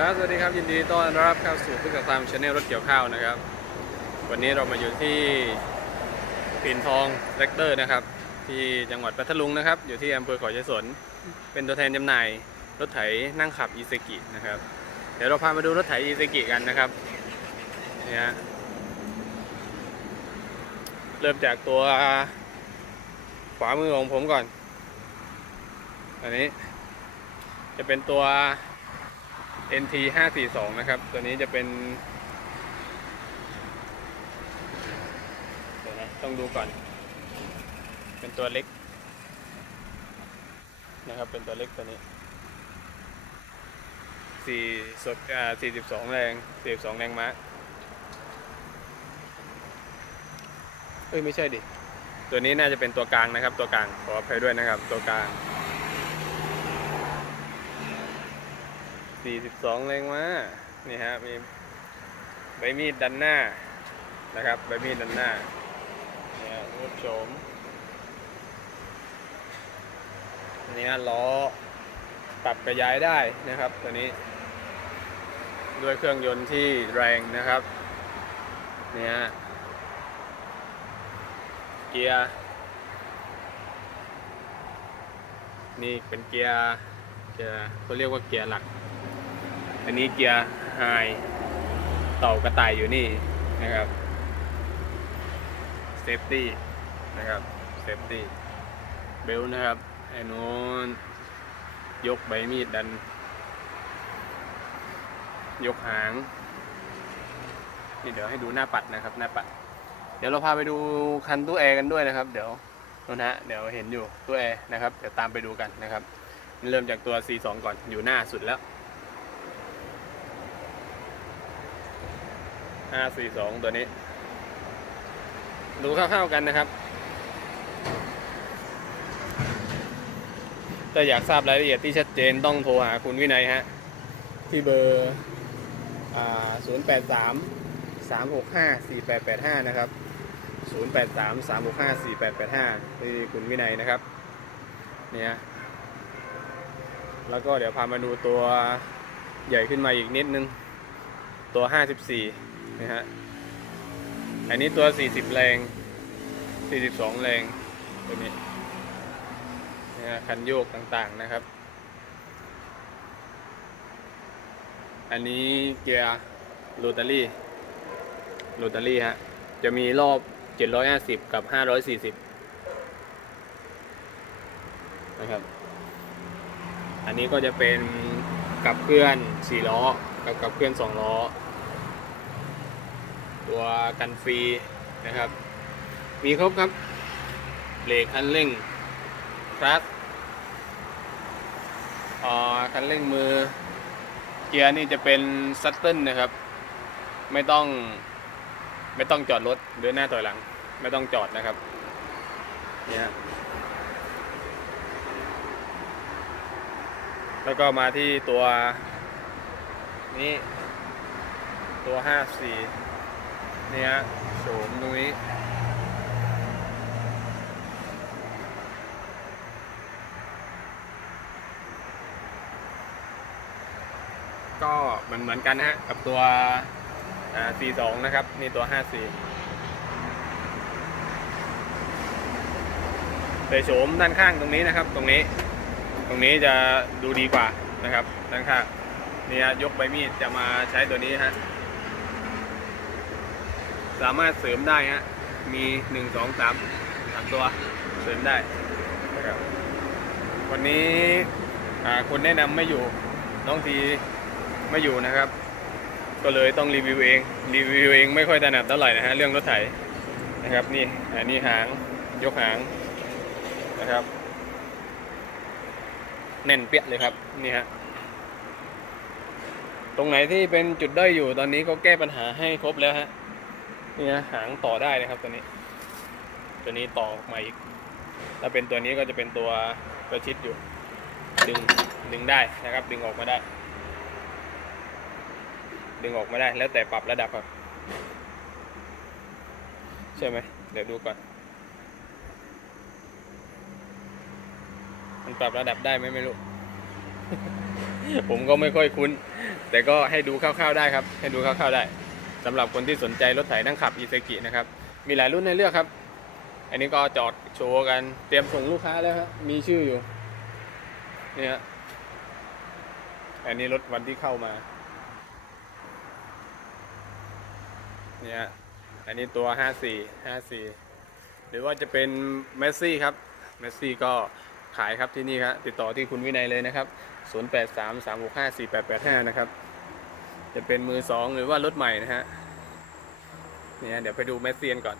ครับสวัสดีครับยินดีต้อนรับเข้าสู่พึ่งกับตามชาแนลรถเกี่ยวข้าวนะครับ วันนี้เรามาอยู่ที่ปิ่นทองแรคเตอร์นะครับ ที่จังหวัดพัทลุงนะครับ อยู่ที่อำเภอขอชัยสน เป็นตัวแทนจำหน่ายรถไถนั่งขับอีซกินะครับ เดี๋ยวเราพามาดูรถไถอีซกิกันนะครับนี่ฮะเริ่มจากตัวขวามือของผมก่อน อันนี้จะเป็นตัว NT 542นะครับ ตัวนี้จะเป็นเดี๋ยวนะต้องดูก่อน เป็นตัวเล็กนะครับ เป็นตัวเล็กตัวนี้สี่สดอ่า42แรง42แรงม้าเอ้ย ไม่ใช่ดิ ตัวนี้น่าจะเป็นตัวกลางนะครับ ตัวกลาง ขออภัยด้วยนะครับ ตัวกลาง 42 แรงม้านี่ฮะมีใบมีดดันหน้านะครับใบมีดดันหน้าเนี่ยรูปโฉมอันนี้ล้อปรับกระย้ายได้นะครับตัวนี้ ด้วยเครื่องยนต์ที่แรงนะครับเนี่ยเกียร์นี่เป็นเกียร์เกียร์เขาเรียกว่าเกียร์หลัก อันนี้เกียร์ไฮเต่ากระต่ายอยู่นี่นะครับเซฟตี้นะครับเซฟตี้เบลนะครับไอ้นู้นยกใบมีดดัน ยกหางนี่เดี๋ยวให้ดูหน้าปัดนะครับ หน้าปัด เดี๋ยวเราพาไปดูคันตู้แอร์กันด้วยนะครับ เดี๋ยวนู่นนะฮะเดี๋ยวเห็นอยู่ตู้แอร์นะครับเดี๋ยวตามไปดูกันนะครับ เริ่มจากตัว C2 ก่อนอยู่หน้าสุดแล้ว 542 ตัวนี้ ดูคร่าวๆกันนะครับ ถ้าอยากทราบรายละเอียดที่ชัดเจนต้องโทรหาคุณวินัยฮะ ที่เบอร์083 365 4885 นะครับ 083 365 4885 ที่คุณวินัยนะครับ เนี่ย แล้วก็เดี๋ยวพามาดูตัวใหญ่ขึ้นมาอีกนิดนึง ตัว 54 นะฮะ อันนี้ตัว 40 แรง 42 แรงตัวนี้นะฮะคันโยกต่างๆนะครับ อันนี้เกียร์โรตารี่โรตารี่ฮะ จะมีรอบ 750 กับ 540 นะครับ อันนี้ก็จะเป็นกับเคลื่อน 4 ล้อ กับกับเคลื่อน 2 ล้อ ตัวกันฟรีนะครับ มีครบครับเบรกคันเร่งคลัตช์อ่าคันเร่งมือ เกียร์นี่จะเป็นซัตเทิลนะครับ ไม่ต้องไม่ต้องจอดรถเดินหน้าต่อยหลัง ไม่ต้องจอดนะครับเนี่ยแล้วก็มาที่ตัวนี้ตัว 54 เนี่ยโฉมนี้ยก็เหมือนเหมือนกันนะฮะ กับตัวอ่า42นะครับ นี่ตัว54แต่โฉมด้านข้างตรงนี้นะครับ ตรงนี้ ตรงนี้จะดูดีกว่านะครับ ด้านข้างนี่ฮะยกใบมีดจะมาใช้ตัวนี้ฮะ สามารถเสริมได้ฮะมีหนึ่งสองสามสามตัวเสริมได้นะครับวันนี้คนแนะนำไม่อยู่น้องทีไม่อยู่นะครับ ก็เลยต้องรีวิวเองรีวิวเองไม่ค่อยถนัดเท่าไหร่นะฮะเรื่องรถไถนะครับนี่อันนี้หางยกหางนะครับแน่นเปี้ยเลยครับนี่ฮะตรงไหนที่เป็นจุดด้อยอยู่ตอนนี้ก็แก้ปัญหาให้ครบแล้วฮะ นี่ฮะหางต่อได้นะครับตัวนี้ ตัวนี้ต่อออกมาอีก ถ้าเป็นตัวนี้ก็จะเป็นตัวประชิดอยู่ ดึงดึงได้นะครับ ดึงออกมาได้ ดึงออกมาได้แล้วแต่ปรับระดับครับใช่ไหมเดี๋ยวดูก่อน มันปรับระดับได้ไหมไม่รู้ ผมก็ไม่ค่อยคุ้น แต่ก็ให้ดูคร่าวๆได้ครับ ให้ดูคร่าวๆได้ สำหรับคนที่สนใจรถไถนั่งขับอีเซกินะครับ มีหลายรุ่นให้เลือกครับ อันนี้ก็จอดโชว์กันเตรียมส่งลูกค้าแล้วครับมีชื่ออยู่เนี่ยอันนี้รถวันที่เข้ามาเนี่ยอันนี้ตัว 54 54 หรือว่าจะเป็นเมสซี่ครับเมสซี่ก็ขายครับที่นี่ครับติดต่อที่คุณวินัยเลยนะครับ 083 365 4885 นะครับ จะเป็นมือสองหรือว่ารถใหม่นะฮะเนี่ยเดี๋ยวไปดูเมสซี่กันก่อน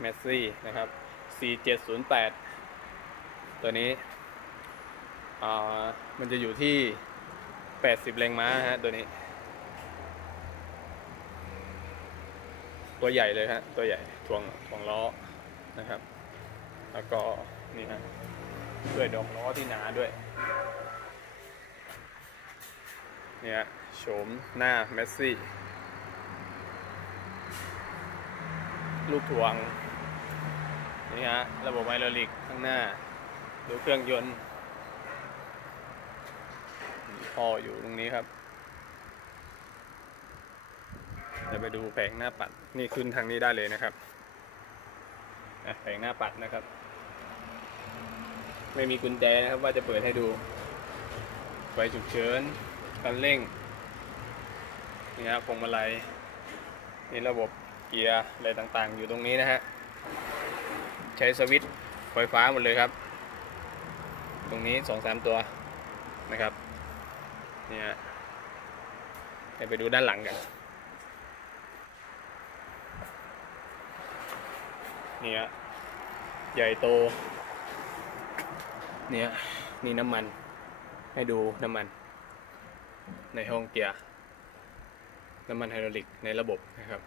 เมสซี่นะครับ 4708 ตัวนี้อ่ามันจะอยู่ที่ 80 แรงม้าฮะตัวนี้ ตัวใหญ่เลยฮะ ตัวใหญ่ทวงทวงล้อนะครับ แล้วก็นี่ฮะด้วยดอกล้อที่หนาด้วย เนี่ยโฉมหน้าเมสซี่ลูกทวง นี่ฮะ ระบบไฮดรอลิกข้างหน้า ดูเครื่องยนต์พออยู่ตรงนี้ครับ จะไปดูแผงหน้าปัด นี่ขึ้นทางนี้ได้เลยนะครับแผงหน้าปัดนะครับ ไม่มีกุญแจนะครับว่าจะเปิดให้ดู ไฟฉุกเฉิน กันเร่งนี่ฮะพวงมาลัยนี่ระบบเกียร์อะไรต่างๆ อยู่ตรงนี้นะฮะใช้สวิตช์ไฟฟ้าหมดเลยครับ ตรงนี้สองสามตัวนะครับนี่ยเดี๋ยวไปดูด้านหลังกันนี่ยใหญ่โตเนี่ยนี่น้ำมันให้ดูน้ำมัน ในห้องเกียร์น้ำมันไฮดรอลิกในระบบนะครับ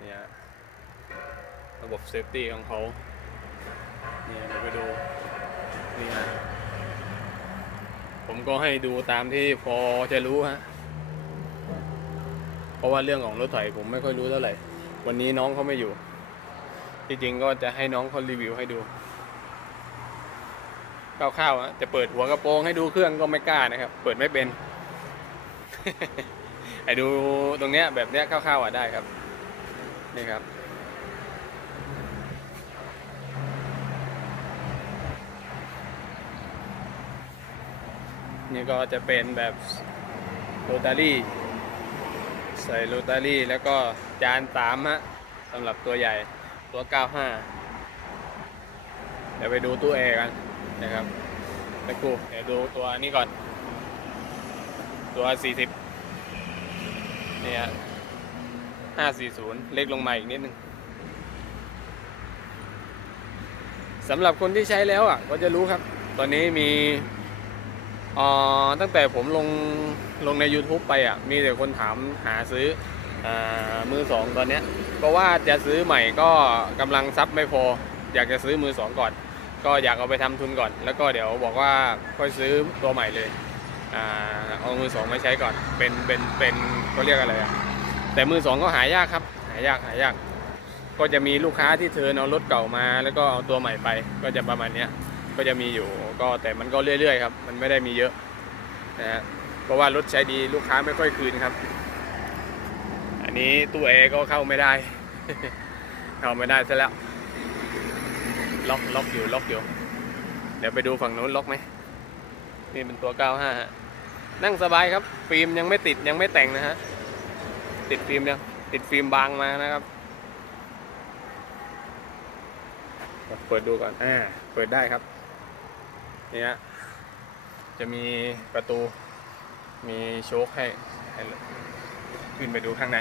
เนี่ยระบบเซฟตี้ของเขาเนี่ยเดี๋ยวไปดูนี่ฮะผมก็ให้ดูตามที่พอจะรู้ฮะเพราะว่าเรื่องของรถไถผมไม่ค่อยรู้เท่าไหร่ วันนี้น้องเขาไม่อยู่ จริงๆก็จะให้น้องเขารีวิวให้ดูคร่าวๆอะจะเปิดหัวกระโปรงให้ดูเครื่องก็ไม่กล้านะครับ เปิดไม่เป็น ไอ้ดูตรงเนี้ยแบบเนี้ยคร่าวๆอะได้ครับ นี่ครับ นี่ก็จะเป็นแบบโรตารี่ใส่โรตารี่แล้วก็จานสามฮะสำหรับตัวใหญ่ตัว 95 เดี๋ยวไปดูตู้แอร์กันนะครับไปกูเดี๋ยวดูตัวนี้ก่อน ตัว40เนี่ย540เล็กลงมาอีกนิดนึงสำหรับคนที่ใช้แล้วอะ ก็จะรู้ครับ ตอนนี้มีอ่อตั้งแต่ผมลงลงใน YouTube ไปอะ มีแต่คนถามหาซื้ออมือสองตอนเนี้ยเพราะว่าจะซื้อใหม่ก็กำลังซับไม่พอ อยากจะซื้อมือสองก่อน ก็อยากเอาไปทำทุนก่อน แล้วก็เดี๋ยวบอกว่าค่อยซื้อตัวใหม่เลย เอามือสองมาใช้ก่อน เป็น เป็น เป็นเขาเรียกอะไรอะแต่มือสองก็หายากครับ หายาก หายาก ก็จะมีลูกค้าที่เทิร์นเอารถเก่ามา แล้วก็เอาตัวใหม่ไป ก็จะประมาณเนี้ย ก็จะมีอยู่ ก็แต่มันก็เรื่อยๆครับ มันไม่ได้มีเยอะนะฮะ เพราะว่ารถใช้ดีลูกค้าไม่ค่อยคืนครับ อันนี้ตู้แอร์ก็เข้าไม่ได้ เข้าไม่ได้ซะแล้ว ล็อกล็อกอยู่ล็อกอยู่ เดี๋ยวไปดูฝั่งนู้นล็อกไหมนี่เป็นตัว 95ฮะ นั่งสบายครับ ฟิล์มยังไม่ติดยังไม่แต่งนะฮะ ติดฟิล์มยังติดฟิล์มบางมานะครับ เปิดดูก่อน อ่า เปิดได้ครับนี่ฮะจะมีประตู มีโชคให้ให้ขึ้นไปดูข้างใน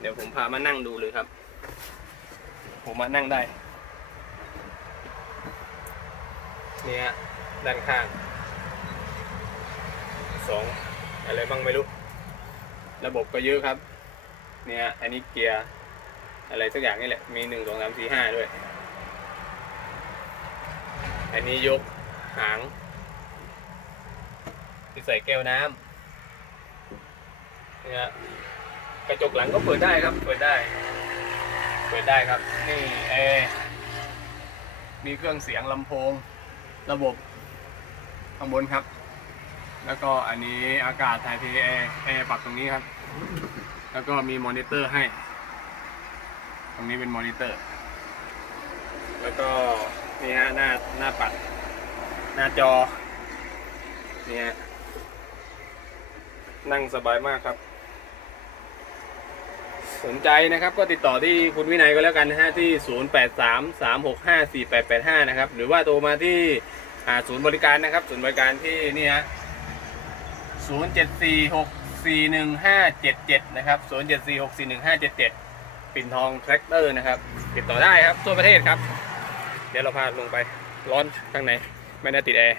เดี๋ยวผมพามานั่งดูเลยครับ ผมมานั่งได้นี่ฮะด้านข้าง สอะไรบ้างไม่รู้ ระบบก็เยอะครับ เนี่ยอันนี้เกียร์อะไรสักอย่างนี่แหละ มีหนึ่งสองสามสี่ห้าด้วย อันนี้ยกหางที่ใส่แก้วน้ำเนี่ยกระจกหลังก็เปิดได้ครับ เปิดได้ เปิดได้ครับ นี่แอร์มีเครื่องเสียงลำโพง ระบบข้างบนครับ แล้วก็อันนี้อากาศถ่ายเทแอร์แอร์ปรับตรงนี้ครับ แล้วก็มีมอนิเตอร์ให้ ตรงนี้เป็นมอนิเตอร์ แล้วก็นี่ฮะหน้าหน้าปัด หน้าจอนี่ฮะนั่งสบายมากครับ สนใจนะครับก็ติดต่อที่คุณวินัยก็แล้วกันนะฮะที่ 0833654885 นะครับ หรือว่าโทรมาที่ศูนย์บริการนะครับ ศูนย์บริการที่นี่ฮะ 0746415577 นะครับ 0746415577 ปิ่นทองแทรกเตอร์นะครับ ติดต่อได้ครับ ทั่วประเทศครับ เดี๋ยวเราพาลงไปร้อนข้างใน ไม่ได้ติดแอร์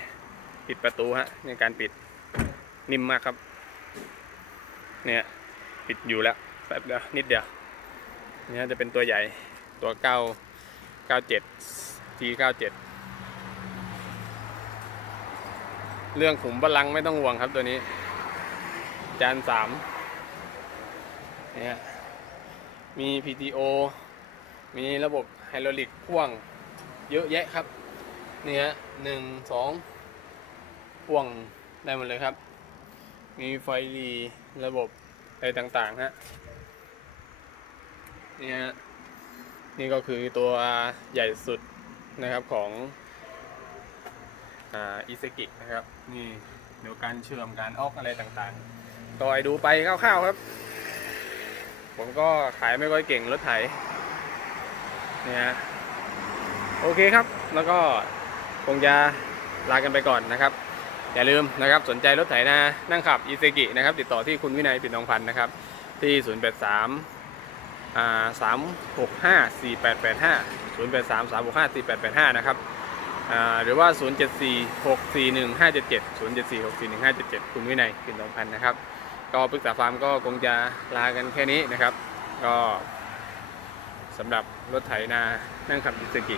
ปิดประตูฮะในการปิดนิ่มมากครับ เนี่ย ปิดอยู่แล้ว แป๊บเดียว นิดเดียวเนี่ยจะเป็นตัวใหญ่ตัว 9 97 G 97 เรื่องขุมพลังไม่ต้องห่วงครับตัวนี้ จานสามเนี่ยมี PTO มีระบบไฮดรอลิกพ่วงเยอะแยะครับ เนี่ยหนึ่งสองพ่วงได้หมดเลยครับ มีไฟรีระบบอะไรต่างๆฮะนี่ฮะนี่ก็คือตัวใหญ่สุดนะครับของอิเซกินะครับ นี่เดี๋ยวการเชื่อมการออกอะไรต่างๆ ต่อยดูไปคร่าวๆครับ ผมก็ขายไม่ค่อยเก่งรถไถเนี่ยโอเคครับ แล้วก็คงจะลากันไปก่อนนะครับ อย่าลืมนะครับสนใจรถไถนานั่งขับอีเซกินะครับ ติดต่อที่คุณวินัยปิ่นทองพันธ์นะครับ ที่ 083อ่า365 4885 083 365 4885 นะครับอ่าหรือว่า 074 641 577 074 641 577 คุณวินัยปิ่นทองพันธ์นะครับ ก็ปรึกษาฟาร์มก็คงจะลากันแค่นี้นะครับ ก็สำหรับรถไถนานั่งขับอีเซกิ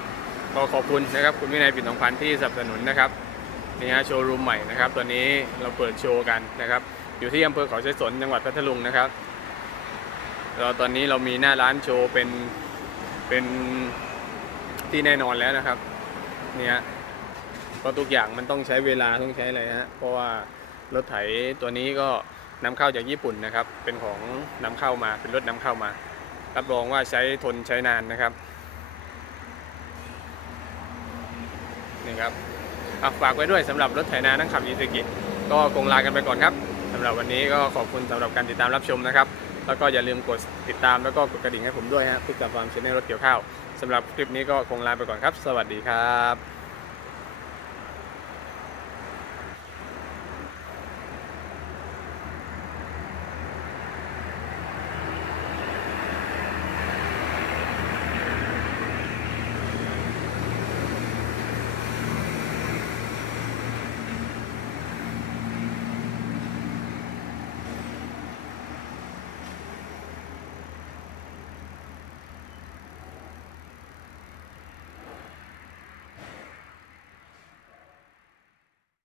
ก็ขอบคุณนะครับ คุณวินัยปิ่นทองพันธ์ที่สนับสนุนนะครับนี่ฮะโชว์รูมใหม่นะครับตัวนี้เราเปิดโชว์กันนะครับ อยู่ที่อำเภอเขาใช้สนจังหวัดพัทลุงนะครับเราตอนนี้เรามีหน้าร้านโชว์เป็นเป็นที่แน่นอนแล้วนะครับ เนี่ยก็ทุกอย่างมันต้องใช้เวลาต้องใช้อะไรฮะเพราะว่ารถไถตัวนี้ก็ นำเข้าจากญี่ปุ่นนะครับ เป็นของนำเข้ามาเป็นรถนำเข้ามา รับรองว่าใช้ทนใช้นานนะครับนี่ครับฝากไว้ด้วยสำหรับรถไถนานั่งขับอีซูกิก็คงลากันไปก่อนครับสำหรับวันนี้ก็ขอบคุณสำหรับการติดตามรับชมนะครับ แล้วก็อย่าลืมกดติดตามแล้วก็กดกระดิ่งให้ผมด้วยฮะเพื่อกับความชแนรถเกี่ยวข้าวสำหรับคลิปนี้ก็คงลาไปก่อนครับ สวัสดีครับ